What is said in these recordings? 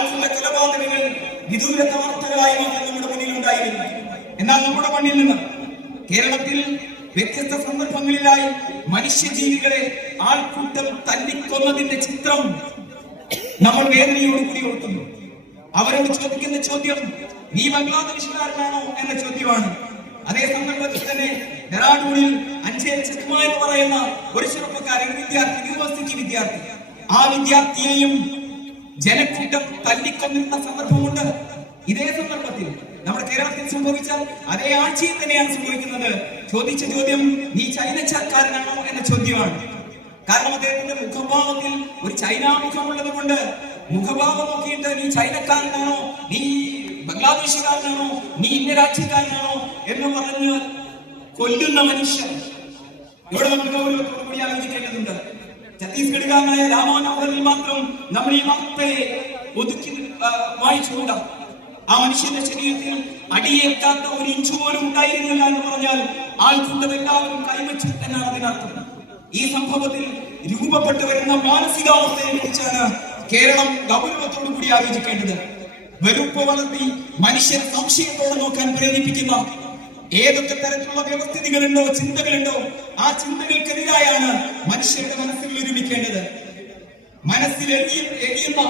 ആൾക്കുള്ള കൊലപാതകങ്ങൾ വിദൂരത്ത വാർത്തകളായി നമ്മുടെ മുന്നിൽ ഉണ്ടായിരുന്നു. എന്നാൽ നമ്മുടെ മണ്ണിൽ നിന്ന് കേരളത്തിൽ വ്യത്യസ്ത സന്ദർഭങ്ങളിലായി മനുഷ്യജീവികളെ ആൾക്കൂട്ടം തല്ലിക്കൊന്നതിന്റെ ചിത്രം നമ്മൾ വേദനയോടുകൂടി ഓർക്കുന്നു. അവരോട് ചോദിക്കുന്ന ചോദ്യം നീ ബംഗ്ലാദേശുകാരനാണോ എന്ന ചോദ്യമാണ്. അതേ സന്ദർഭത്തിൽ തന്നെ ഡെറാഡൂണിൽ അഞ്ചേൽ ചെക്കുമ എന്ന് പറയുന്ന ഒരു ചെറുപ്പക്കാരൻ വിദ്യാർത്ഥി, യൂണിവേഴ്സിറ്റി വിദ്യാർത്ഥി, ആ വിദ്യാർത്ഥിയെയും ജനക്കൂട്ടം തല്ലിക്കൊന്നിരുന്ന സന്ദർഭമുണ്ട്. ഇതേ സന്ദർഭത്തിൽ നമ്മുടെ കേരളത്തിൽ സംഭവിച്ച അതേ ആഴ്ചയിൽ തന്നെയാണ് സംഭവിക്കുന്നത്. ചോദിച്ച ചോദ്യം നീ ചൈനക്കാരനാണോ എന്ന ചോദ്യമാണ്. കാരണം അദ്ദേഹത്തിന്റെ മുഖഭാവത്തിൽ ഒരു ചൈനാ മുഖമുള്ളത് കൊണ്ട് മുഖഭാവം നോക്കിയിട്ട് നീ ചൈനക്കാരനാണോ, നീ ബംഗ്ലാദേശുകാരനാണോ, നീ ഇന്ന രാജ്യക്കാരനാണോ എന്ന് പറഞ്ഞ് കൊല്ലുന്ന മനുഷ്യൻ ഇവിടെ നമുക്ക് ഗൗരവത്തോടുകൂടി ആലോചിക്കേണ്ടതുണ്ട്. ഛത്തീസ്ഗഡുകാരനായ രാമമനോഹറിൽ മാത്രം നമ്മൾ ഈ വാർത്തയെ ഒതുക്കി വായിച്ചുകൂടാ. ആ മനുഷ്യന്റെ ശരീരത്തിൽ അടിയേൽക്കാത്ത ഒരു ഇഞ്ചു പോലും ഉണ്ടായിരുന്നില്ല എന്ന് പറഞ്ഞാൽ ആൾക്കൂട്ടം എല്ലാവരും കൈവച്ചു എന്നാണ് അതിനർത്ഥം. ഈ സംഭവത്തിൽ രൂപപ്പെട്ടു വരുന്ന മാനസികാവസ്ഥയെ കുറിച്ചാണ് കേരളം ഗൗരവത്തോടു കൂടി ആലോചിക്കേണ്ടത്. വെറുപ്പ് വളർത്തി മനുഷ്യർ സംശയത്തോടെ നോക്കാൻ പ്രേരിപ്പിക്കുന്ന ഏതൊക്കെ തരത്തിലുള്ള വ്യവസ്ഥിതികളുണ്ടോ, ചിന്തകളുണ്ടോ, ആ ചിന്തകൾക്കെതിരായാണ് മനുഷ്യരുടെ മനസ്സിൽ ഒരുമിക്കേണ്ടത്. മനസ്സിൽ എരിയുന്ന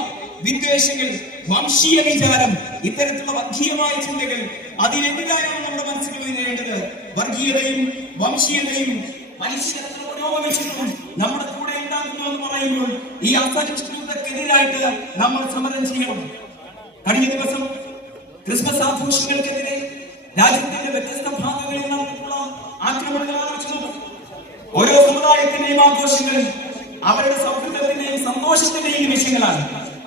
വിദ്വേഷങ്ങൾ, വംശീയ വിചാരം, ഇത്തരത്തിലുള്ള വർഗീയമായ ചിന്തകൾ, അതിനെതിരായാണ് നമ്മുടെ മനസ്സിൽ ഉയരേണ്ടത്. വർഗീയതയും വംശീയതയും മനുഷ്യരുടെ ഓരോ മനുഷ്യരും നമ്മുടെ കൂടെ ഉണ്ടാകുന്നു എന്ന് പറയുമ്പോൾ ഈ അസഹിഷ്ണുതക്കെതിരായിട്ട് നമ്മൾ സമരം ചെയ്യണം. കഴിഞ്ഞ ദിവസം ക്രിസ്മസ് ആഘോഷങ്ങൾക്കെതിരെ രാജ്യത്തിന്റെ വ്യത്യസ്ത ഭാഗങ്ങളിൽ നടന്നിട്ടുള്ള ആക്രമണങ്ങൾ ആലോചിച്ചു നോക്കും. ഓരോ സമുദായത്തിന്റെയും ആഘോഷങ്ങളിൽ അവരുടെ സൗഹൃദത്തിന്റെയും സന്തോഷത്തിന്റെയും നിമിഷങ്ങളാണ്.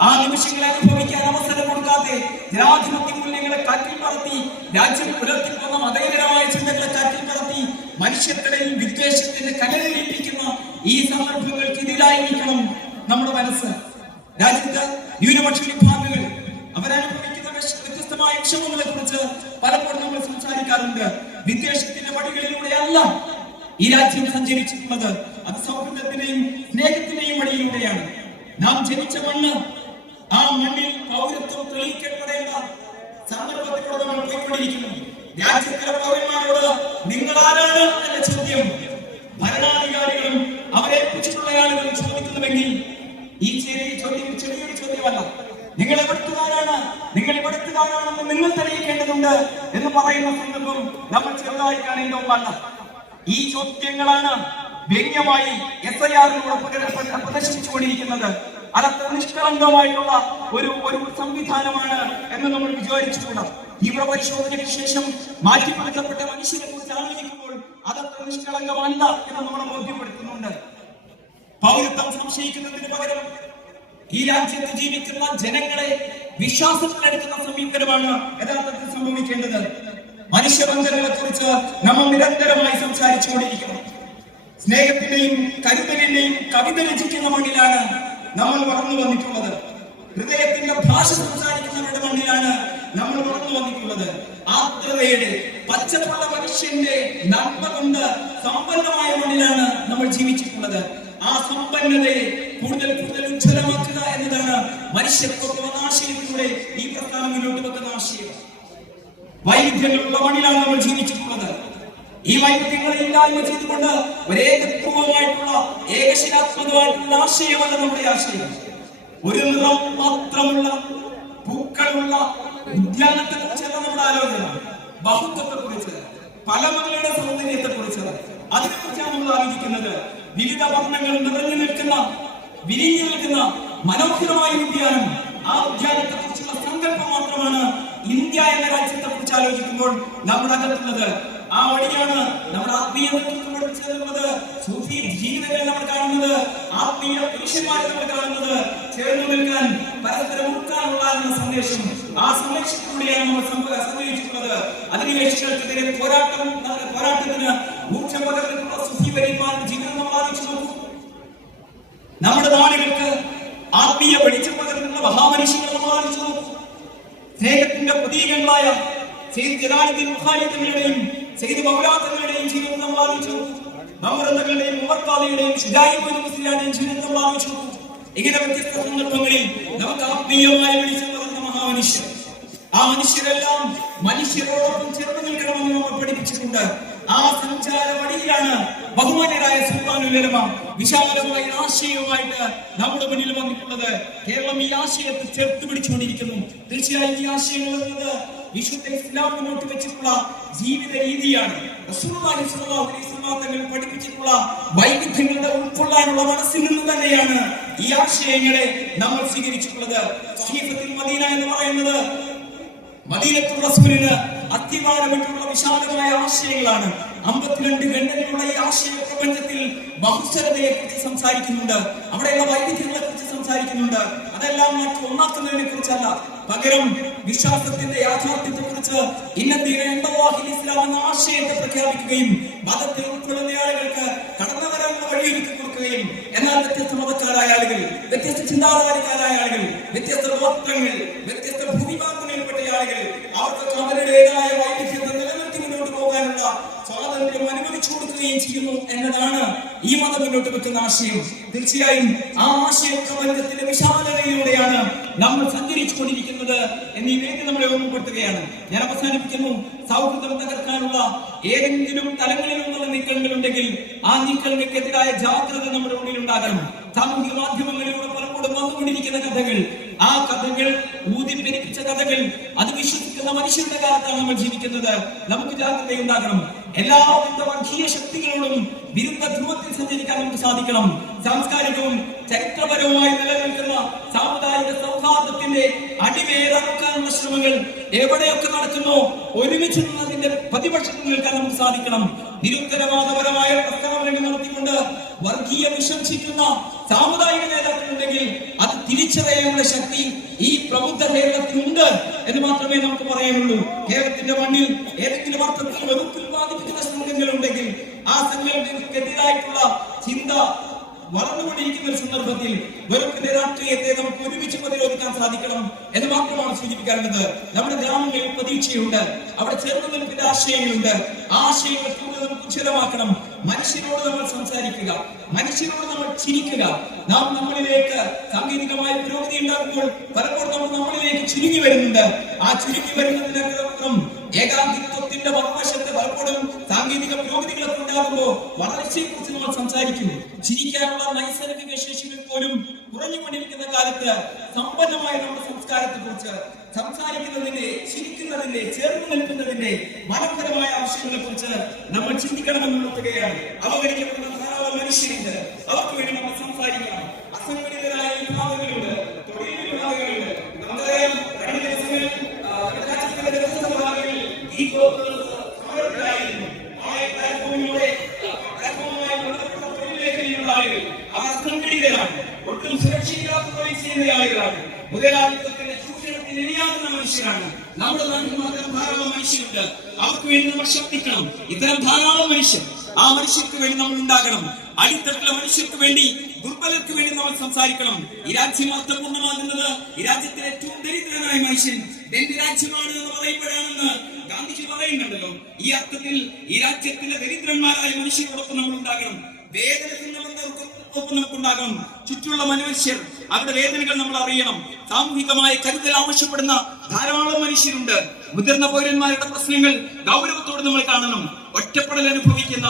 ആ നിമിഷങ്ങളെ അനുഭവിക്കാൻ അവസരം കൊടുക്കാതെ ജനാധിപത്യ മൂല്യങ്ങളെ കാറ്റിൽ പറത്തി, രാജ്യം പുലർത്തിപ്പോന്ന മതേതരമായ ചിന്തകളെ കാറ്റിൽ പറത്തി മനുഷ്യർക്കിടയിൽ വിദ്വേഷത്തിന്റെ കനലിപ്പിക്കുന്ന ഈ സന്ദർഭങ്ങൾക്കെതിരായിരിക്കണം നമ്മുടെ മനസ്സ്. രാജ്യത്ത് ന്യൂനപക്ഷ വിഭാഗങ്ങൾ അവരനുഭവിക്കുന്ന വ്യത്യസ്തമായ വിഷമങ്ങളെ കുറിച്ച് പലപ്പോഴും നമ്മൾ സംസാരിക്കാറുണ്ട്. വിദ്വേഷത്തിന്റെ വഴികളിലൂടെയല്ല ഈ രാജ്യം സഞ്ചരിച്ചിട്ടുള്ളത്, അത് സൗഹൃദത്തിന്റെയും സ്നേഹത്തിന്റെയും വഴിയിലൂടെയാണ്. നാം ജനിച്ച മണ്ണ്, ആ മണ്ണിൽ പൗരത്വം തെളിയിക്കപ്പെടേണ്ട സന്ദർഭത്തിലൂടെ നമ്മൾ പോയിക്കൊണ്ടിരിക്കുന്നു. രാജ്യത്തിലെ പൗരന്മാരോട് നിങ്ങൾ ആരാണ് എന്ന ചോദ്യം ഭരണാധികാരികളും അവരെ കുറിച്ചിട്ടുള്ള ആളുകളും ചോദിക്കുന്നുവെങ്കിൽ ഈ ചെറിയൊരു ചോദ്യമല്ല. നിങ്ങൾ എവിടുത്തുകാരാണ്, നിങ്ങൾ ഇവിടുത്തുകാരാണെന്ന് നിങ്ങൾ തെളിയിക്കേണ്ടതുണ്ട് എന്ന് പറയുന്ന സന്ദർഭം നമ്മൾ ചെറുതായി കാണേണ്ട ഒന്നല്ല. ഈ ചോദ്യങ്ങളാണ് വ്യംഗ്യമായി SIR-ലൂടെ പ്രദർശിപ്പിച്ചുകൊണ്ടിരിക്കുന്നത്. അതത്ര നിഷ്കളങ്കമായിട്ടുള്ള ഒരു സംവിധാനമാണ് എന്ന് നമ്മൾ വിചാരിച്ചുകൂടാ. തീവ്ര പരിശോധനയ്ക്ക് ശേഷം മാറ്റിപ്പിടുത്തപ്പെട്ട മനുഷ്യരെ കുറിച്ച് ആലോചിക്കുമ്പോൾ അതത്ര നിഷ്കളങ്കമല്ല എന്ന് നമ്മളെ ബോധ്യപ്പെടുത്തുന്നുണ്ട്. പൗരത്വം സംശയിക്കുന്നതിന് പകരം ഈ രാജ്യത്ത് ജീവിക്കുന്ന ജനങ്ങളെ വിശ്വാസത്തിലെടുക്കുന്ന സമീപനമാണ് യഥാർത്ഥത്തിൽ സംഭവിക്കേണ്ടത്. മനുഷ്യബന്ധങ്ങളെ കുറിച്ച് നമ്മൾ നിരന്തരമായി സംസാരിച്ചുകൊണ്ടിരിക്കണം. സ്നേഹത്തിന്റെയും കരുതലിന്റെയും കവിത രചിക്കുന്ന മണ്ണിലാണ് നമ്മൾ വളർന്നു വന്നിട്ടുള്ളത്. ഹൃദയത്തിന്റെ ഭാഷ സംസാരിക്കുന്നവരുടെ മണ്ണിലാണ് നമ്മൾ വളർന്നു വന്നിട്ടുള്ളത്. ആർദ്രതയുടെ പച്ചപ്പുള്ള മനുഷ്യന്റെ നന്മ കൊണ്ട് സമ്പന്നമായ മണ്ണിലാണ് നമ്മൾ ജീവിച്ചിട്ടുള്ളത്. ആ സമ്പന്നതയെ കൂടുതൽ ഉജ്ജ്വലമാക്കുക എന്നതാണ് മനുഷ്യത്വ ആശയത്തിലൂടെ ഈ പ്രസ്ഥാനം മുന്നോട്ട് വെക്കുന്ന ആശയം. വൈവിധ്യങ്ങളുള്ള മണ്ണിലാണ് നമ്മൾ ജീവിച്ചിട്ടുള്ളത്. ഈ വൈവിധ്യങ്ങളെ ഇല്ലായ്മ ചെയ്തുകൊണ്ട് ഒരേകത്വമായിട്ടുള്ള ഏകശിലാത്മകമായിട്ടുള്ള ആശയമല്ല നമ്മുടെ ആശയം. ഒരു നിറം മാത്രമുള്ള പൂക്കളുള്ള ഉദ്യാനത്തെ കുറിച്ചല്ല നമ്മുടെ ആലോചന. ബഹുത്വത്തെ കുറിച്ച്, ഫലങ്ങളുടെ സൗന്ദര്യത്തെ കുറിച്ച്, അതിനെക്കുറിച്ചാണ് നമ്മൾ ആലോചിക്കുന്നത്. വിവിധ വർണ്ണങ്ങൾ നിറഞ്ഞു നിൽക്കുന്ന, വിരിഞ്ഞു നിൽക്കുന്ന മനോഹരമായ ഉദ്യാനം, ആ ഉദ്യാനത്തെ കുറിച്ചുള്ള സങ്കല്പം മാത്രമാണ് ഇന്ത്യ എന്ന രാജ്യത്തെ കുറിച്ച് ആലോചിക്കുമ്പോൾ നമ്മുടെ അകത്തുള്ളത്. ആ വഴിയാണ് നമ്മുടെ ആത്മീയ ചേർന്നത്, സൂഫി ജീവിതങ്ങളെ നമ്മൾ കാണുന്നത്, ആത്മീയ പുരുഷന്മാരെ നമ്മൾ കാണുന്നത്. ചേർന്നു നിൽക്കാൻ, പരസ്പരം ഉൾക്കാനുള്ള സന്ദേശം, ആ സന്ദേശത്തിലൂടെയാണ് നമ്മൾ സംഭവിച്ചിട്ടുള്ളത്. അധിനിവേശങ്ങൾക്കെതിരെ പോരാട്ടത്തിന് ഊർജ്ജം പകർന്നിട്ടുള്ള സൂഫി വര്യന്മാരുടെ ജീവിതം നമ്മൾ ആലോചിച്ചു നോക്കൂ. നമ്മുടെ നാടുകൾക്ക് ആത്മീയ വെളിച്ചം പകർന്നുള്ള മഹാമനുഷ്യങ്ങൾ നമ്മൾ ആലോചിച്ചു നോക്കൂ. സ്നേഹത്തിന്റെ പ്രതീകങ്ങളായ സെയ്ദ് ജലാലുദ്ദീൻ ബുഖാരിയുടെയും സെയ്ദ് മൗലാദങ്ങളുടെയും ജീവിതം നമ്മൾ ആലോചിച്ചു. നവറന്ദകളുടെയും ഉമർഖാദിയുടെയും ഷിജായിബ് മുസ്ലിയാരുടെയും ജീവിതം നമ്മൾ ആലോചിച്ചു. ഇങ്ങനെ വ്യത്യസ്ത സന്ദർഭങ്ങളിൽ നമുക്ക് ആത്മീയമായ വെളിച്ചം മനുഷ്യർ. ആ മനുഷ്യരെല്ലാം മനുഷ്യരോടൊപ്പം ചേർന്ന് നിൽക്കണമെന്ന് നമ്മൾ പഠിപ്പിച്ചിട്ടുണ്ട്. ആ സഞ്ചാര വഴിയിലാണ് ബഹുമാന്യരായ സുൽത്താനുൽ ഉലമ വിശാലമായ ആശയവുമായിട്ട് നമ്മുടെ മുന്നിൽ വന്നിട്ടുള്ളത്. കേരളം ഈ ആശയത്തെ ചേർത്ത് പിടിച്ചുകൊണ്ടിരിക്കുന്നു. തീർച്ചയായും ഈ ആശയങ്ങൾ എന്നത് വിശുദ്ധ ഇസ്ലാം മുന്നോട്ട് വെച്ചിട്ടുള്ള ജീവിത രീതിയാണ്. റസൂലുള്ളാഹി സ്വല്ലല്ലാഹു അലൈഹി വസല്ലം തങ്ങൾ പഠിപ്പിച്ചിട്ടുള്ള വൈവിധ്യങ്ങളുടെ ഉൾക്കൊള്ളാനുള്ള മനസ്സിൽ നിന്ന് തന്നെയാണ് ഈ ആശയങ്ങളെ നമ്മൾ സ്വീകരിച്ചിട്ടുള്ളത്. സഹീഫത്തുൽ മദീന എന്ന് പറയുന്നത് മദീനത്തുൽ റസൂലിന് അത്യമാനമായിട്ടുള്ള വിശാലമായ ആശയങ്ങളാണ്. 52 ഖണ്ഡങ്ങളുള്ള ഈ ആശയ പ്രപഞ്ചത്തിൽ ബഹുസ്വരതയെ കുറിച്ച് സംസാരിക്കുന്നുണ്ട്. അവിടെയുള്ള വൈവിധ്യങ്ങളെ കുറിച്ച് സംസാരിക്കുന്നുണ്ട്. അതെല്ലാം മാറ്റി ഒന്നാക്കുന്നതിനെ കുറിച്ചല്ല, പകരം വിശ്വാസത്തിന്റെ യാഥാർത്ഥ്യത്തെ കുറിച്ച് ഇസ്ലാം എന്ന ആശയത്തെ പ്രഖ്യാപിക്കുകയും മതത്തെ ഉൾക്കൊള്ളുന്ന ആളുകൾക്ക് കടന്നു വരാനുള്ള വഴിയൊരുക്കി കൊടുക്കുകയും, എന്നാൽ വ്യത്യസ്ത മതക്കാരായ ആളുകൾ, വ്യത്യസ്ത ചിന്താധാരക്കാരായ ആളുകൾ, വ്യത്യസ്ത ഗോത്രങ്ങൾ, വ്യത്യസ്ത ഭൂരിഭാഗങ്ങളിൽപ്പെട്ട ആളുകൾ അവർക്ക് അവരുടേതായ വൈവിധ്യത്തെ നിലനിർത്തി മുന്നോട്ട് പോകാനുള്ള സ്വാതന്ത്ര്യം അനുവദിച്ചു കൊടുക്കുകയും ചെയ്യുന്നു എന്നതാണ് ഈ മതം മുന്നോട്ട് വെക്കുന്ന ആശയം. തീർച്ചയായും ആ ആശയ പ്രപഞ്ചത്തിന്റെ വിശാലതയിലൂടെയാണ് നമ്മൾ സഞ്ചരിച്ചു കൊണ്ടിരിക്കുന്നത് എന്ന് ഈ വേദി നമ്മളെ ഓർമ്മപ്പെടുത്തുകയാണ്. ഞാൻ അവസാനിപ്പിക്കുന്നു. സൗഹൃദം തകർക്കാനുള്ള ഏതെങ്കിലും തലങ്ങളിലുള്ള നീക്കങ്ങളുണ്ടെങ്കിൽ ആ നീക്കങ്ങൾക്കെതിരായ ജാഗ്രത നമ്മുടെ ഉള്ളിൽ ഉണ്ടാകണം. സാമൂഹിക മാധ്യമങ്ങളിലൂടെ പലപ്പോഴും വന്നുകൊണ്ടിരിക്കുന്ന കഥകൾ, ആ കഥകൾ ഊതിപ്പെരിപ്പിച്ച കഥകൾ, അത് വിശ്വസിക്കുന്ന മനുഷ്യരുടെ കാലത്താണ് നമ്മൾ ജീവിക്കുന്നത്. നമുക്ക് ജാഗ്രതയുണ്ടാകണം. എല്ലാവിധ വർഗീയ ശക്തികളോടും വിരുദ്ധ ധ്രുവത്തിൽ സഞ്ചരിക്കാൻ നമുക്ക് സാധിക്കണം. സാംസ്കാരികവും ചരിത്രപരവുമായി നിലനിൽക്കുന്ന സാമുദായിക സൗഹാർദ്ദത്തിന്റെ അടിവേറക്കാനുള്ള ശ്രമങ്ങൾ എവിടെയൊക്കെ നടക്കുന്നോ ഒരുമിച്ച് നിന്നതിന്റെ പ്രതിപക്ഷത്തിൽ നിൽക്കാൻ നമുക്ക് സാധിക്കണം. നിരുത്തരവാദപരമായ പ്രസ്താവനകൾ നടത്തിക്കൊണ്ട് വർഗീയ വിശംസിക്കുന്ന സാമുദായിക നേതാക്കളുണ്ടെങ്കിൽ അത് തിരിച്ചറിയാനുള്ള ശക്തി ഈ പ്രബുദ്ധ കേരളത്തിനുണ്ട് എന്ന് മാത്രമേ നമുക്ക് പറയാനുള്ളൂ. കേരളത്തിന്റെ മണ്ണിൽ ഏതെങ്കിലും അർത്ഥത്തിൽ വെറുപ്പിൽ ബാധിപ്പിക്കുന്ന സംഘങ്ങളുണ്ടെങ്കിൽ ആ സംഘങ്ങൾക്കെതിരായിട്ടുള്ള ചിന്ത വളർന്നുകൊണ്ടിരിക്കുന്ന ഒരു സന്ദർഭത്തിൽ വെറുപ്പിന്റെ രാഷ്ട്രീയത്തെ നമുക്ക് ഒരുമിച്ച് പ്രതിരോധിക്കാൻ സാധിക്കണം എന്ന് മാത്രമാണ് സൂചിപ്പിക്കാറുള്ളത്. നമ്മുടെ ഗ്രാമങ്ങളിൽ പ്രതീക്ഷയുണ്ട്, അവിടെ ചേർന്ന് നിൽക്കുന്ന ആശയങ്ങളുണ്ട്. ആശയങ്ങൾ കൂടുതൽ ഉചിതമാക്കണം. മനുഷ്യരോട് നമ്മൾ സംസാരിക്കുക, മനുഷ്യരോട് നമ്മൾ ചിരിക്കുക. നാം നമ്മളിലേക്ക് സാങ്കേതികമായ പുരോഗതി ഉണ്ടാകുമ്പോൾ പലപ്പോഴും നമ്മൾ നമ്മളിലേക്ക് ചുരുങ്ങി വരുന്നുണ്ട്. ആ ചുരുങ്ങി വരുന്നതിനപ്പുറം ഏകാധിപത്യത്തിന്റെ മറുവശത്ത് പലപ്പോഴും സാങ്കേതിക പുരോഗതികളൊക്കെ ഉണ്ടാകുമ്പോൾ വളർച്ചയെ കുറിച്ച് നമ്മൾ സംസാരിക്കും. ചിരിക്കാനുള്ള നൈസർഗിക ശേഷികൾ പോലും കുറഞ്ഞുകൊണ്ടിരിക്കുന്ന കാലത്ത് സമ്പന്നമായ നമ്മുടെ സംസ്കാരത്തെ കുറിച്ച് സംസാരിക്കുന്നതിന്റെ, ചിരിക്കുന്നതിന്റെ, ചേർന്ന് നിൽക്കുന്നതിന്റെ മനോഹരമായ ആവശ്യങ്ങളെ കുറിച്ച് നമ്മൾ ചിന്തിക്കണമെന്ന് ഉണർത്തുകയാണ്. അവഗണിക്കപ്പെടുന്ന ധാരാളം മനുഷ്യരുണ്ട്. അവർക്ക് വേണ്ടി നമ്മൾ സംസാരിക്കണം. അസംഘടിതരായ വിഭാഗങ്ങളുണ്ട്, തൊഴിൽ വിഭാഗങ്ങളുണ്ട്. നമുക്കറിയാം, കഴിഞ്ഞ ദിവസങ്ങളിൽ രാജ്യത്തിന്റെ വ്യത്യസ്ത ഭാഗങ്ങളിൽ ഈ സമരത്തിലായിരുന്നു. അവർ അസംഘടിതരാണ്, ഒട്ടും സുരക്ഷയില്ലാത്ത തൊഴിൽ ചെയ്യുന്ന ആളുകളാണ്, മുതലാളിത്തത്തിന്റെ ചൂഷണത്തിന് ഇരയാകുന്ന മനുഷ്യരാണ്. നമ്മുടെ നാട്ടിൽ മാത്രം ധാരാളം മനുഷ്യരുണ്ട്. അവർക്ക് വേണ്ടി നമ്മൾ ശബ്ദിക്കണം. ഇത്തരം ധാരാളം മനുഷ്യർ, ആ മനുഷ്യർക്ക് വേണ്ടി നമ്മൾ ഉണ്ടാകണം. അടിത്തട്ടിലെ മനുഷ്യർക്ക് വേണ്ടി, ദുർബലർക്ക് വേണ്ടി നമ്മൾ സംസാരിക്കണം. ഈ രാജ്യം അർത്ഥപൂർണ്ണമാകുന്നത് ഈ രാജ്യത്തിലെ ഏറ്റവും ദരിദ്രനായ മനുഷ്യൻ എന്റെ രാജ്യമാണ് എന്ന് പറയപ്പെടാണെന്ന് ഗാന്ധിജി പറയുന്നുണ്ടല്ലോ. ഈ അർത്ഥത്തിൽ ഈ രാജ്യത്തിലെ ദരിദ്രന്മാരായ മനുഷ്യരോടൊപ്പം നമ്മൾ ഉണ്ടാകണം. വേദന തിന്നവർക്കൊപ്പം നമുക്കുണ്ടാകണം. ചുറ്റുള്ള മനുഷ്യർ, അവരുടെ വേദനകൾ നമ്മൾ അറിയണം. സാമൂഹികമായ കരുതൽ ആവശ്യപ്പെടുന്ന ധാരാളം മനുഷ്യരുണ്ട്. മുതിർന്ന പൗരന്മാരുടെ പ്രശ്നങ്ങൾ ഗൗരവത്തോടെ നമ്മൾ കാണണം. ഒറ്റപ്പെടൽ അനുഭവിക്കുന്ന,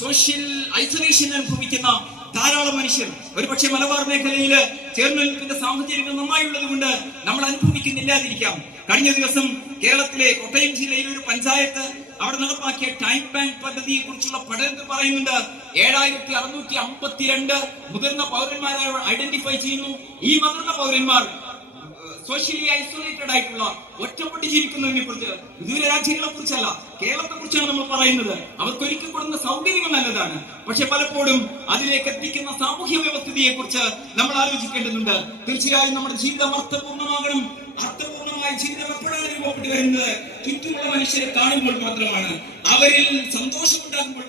സോഷ്യൽ ഐസൊലേഷൻ അനുഭവിക്കുന്ന ധാരാളം മനുഷ്യർ ഒരുപക്ഷെ മലബാർ മേഖലയിൽ ചേർന്നെടുപ്പിന്റെ സാഹചര്യങ്ങൾ നന്നായുള്ളത് കൊണ്ട് നമ്മൾ അനുഭവിക്കുന്നില്ലാതിരിക്കാം. കഴിഞ്ഞ ദിവസം കേരളത്തിലെ കോട്ടയം ജില്ലയിലെ ഒരു പഞ്ചായത്ത് അവിടെ നടപ്പാക്കിയ ടൈം ബാങ്ക് പദ്ധതിയെ കുറിച്ചുള്ള പഠനത്തിൽ പറയുന്നുണ്ട് 7652 മുതിർന്ന പൗരന്മാരെ ഐഡന്റിഫൈ ചെയ്യുന്നു. ഈ മുതിർന്ന പൗരന്മാർ സോഷ്യലി ഐസൊലേറ്റഡ് ആയിട്ടുള്ള, ഒറ്റപ്പെട്ട് ജീവിക്കുന്നതിനെ കുറിച്ച്, വിദൂര രാജ്യങ്ങളെ കുറിച്ചല്ല, കേരളത്തെ കുറിച്ചാണ് നമ്മൾ പറയുന്നത്. അവർക്ക് ഒരുക്കപ്പെടുന്ന സൗകര്യങ്ങൾ നല്ലതാണ്, പക്ഷെ പലപ്പോഴും അതിലേക്ക് എത്തിക്കുന്ന സാമൂഹ്യ വ്യവസ്ഥിതിയെ കുറിച്ച് നമ്മൾ ആലോചിക്കേണ്ടതുണ്ട്. തീർച്ചയായും നമ്മുടെ ജീവിതം അർത്ഥപൂർണ്ണമാകണം. അർത്ഥപൂർണ്ണമായ ജീവിതം എപ്പോഴാണ് രൂപപ്പെട്ടു വരുന്നത്? ചുറ്റുമുള്ള മനുഷ്യരെ കാണുമ്പോൾ മാത്രമാണ്, അവരിൽ സന്തോഷമുണ്ടാകുമ്പോൾ